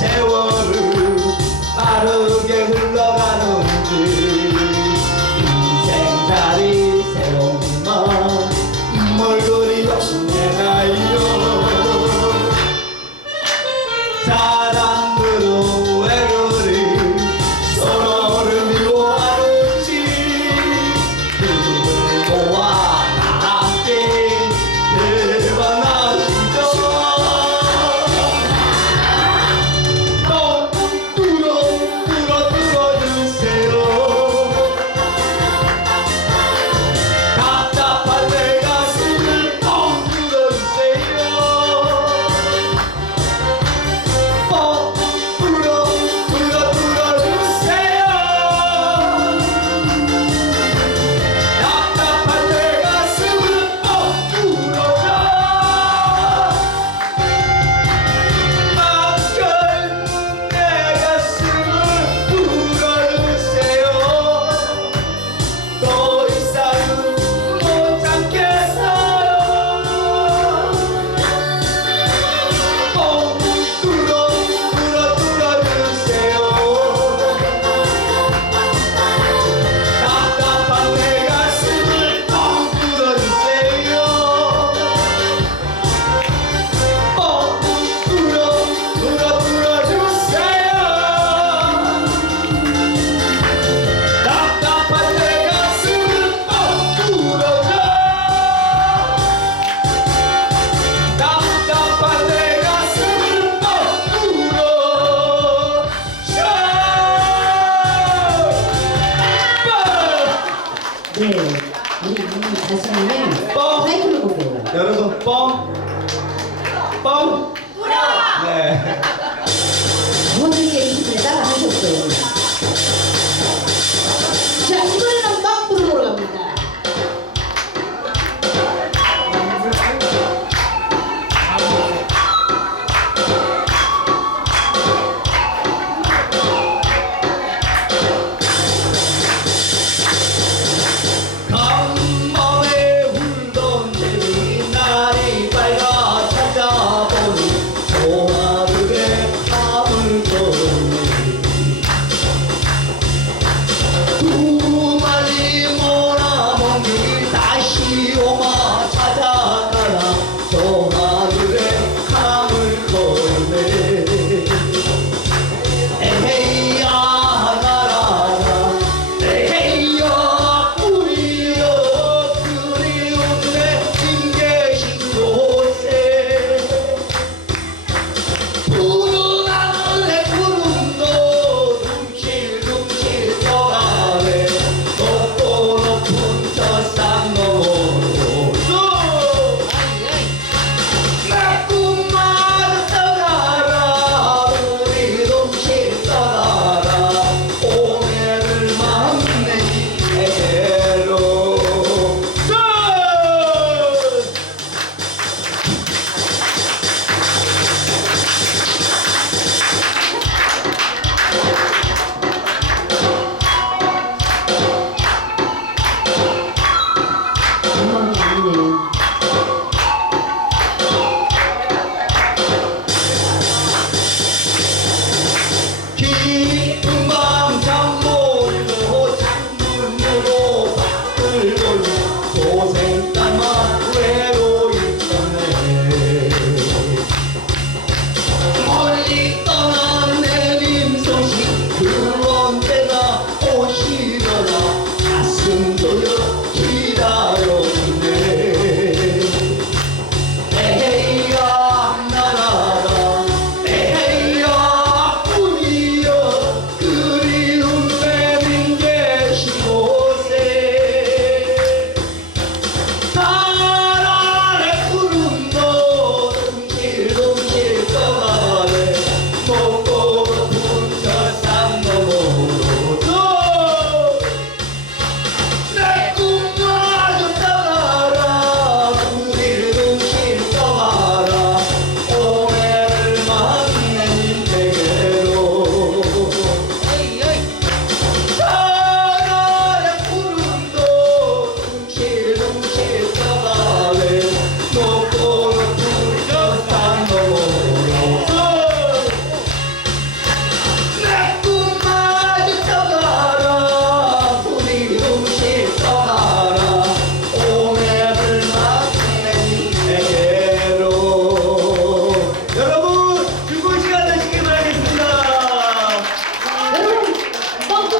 세월을 빠르게 흘러가는 길 하시면 뻥. 타이틀을 보고 여러분 뻥. 뻥. 뿌려. 네. 모든 게임들에 따라 하셨어요. Oh.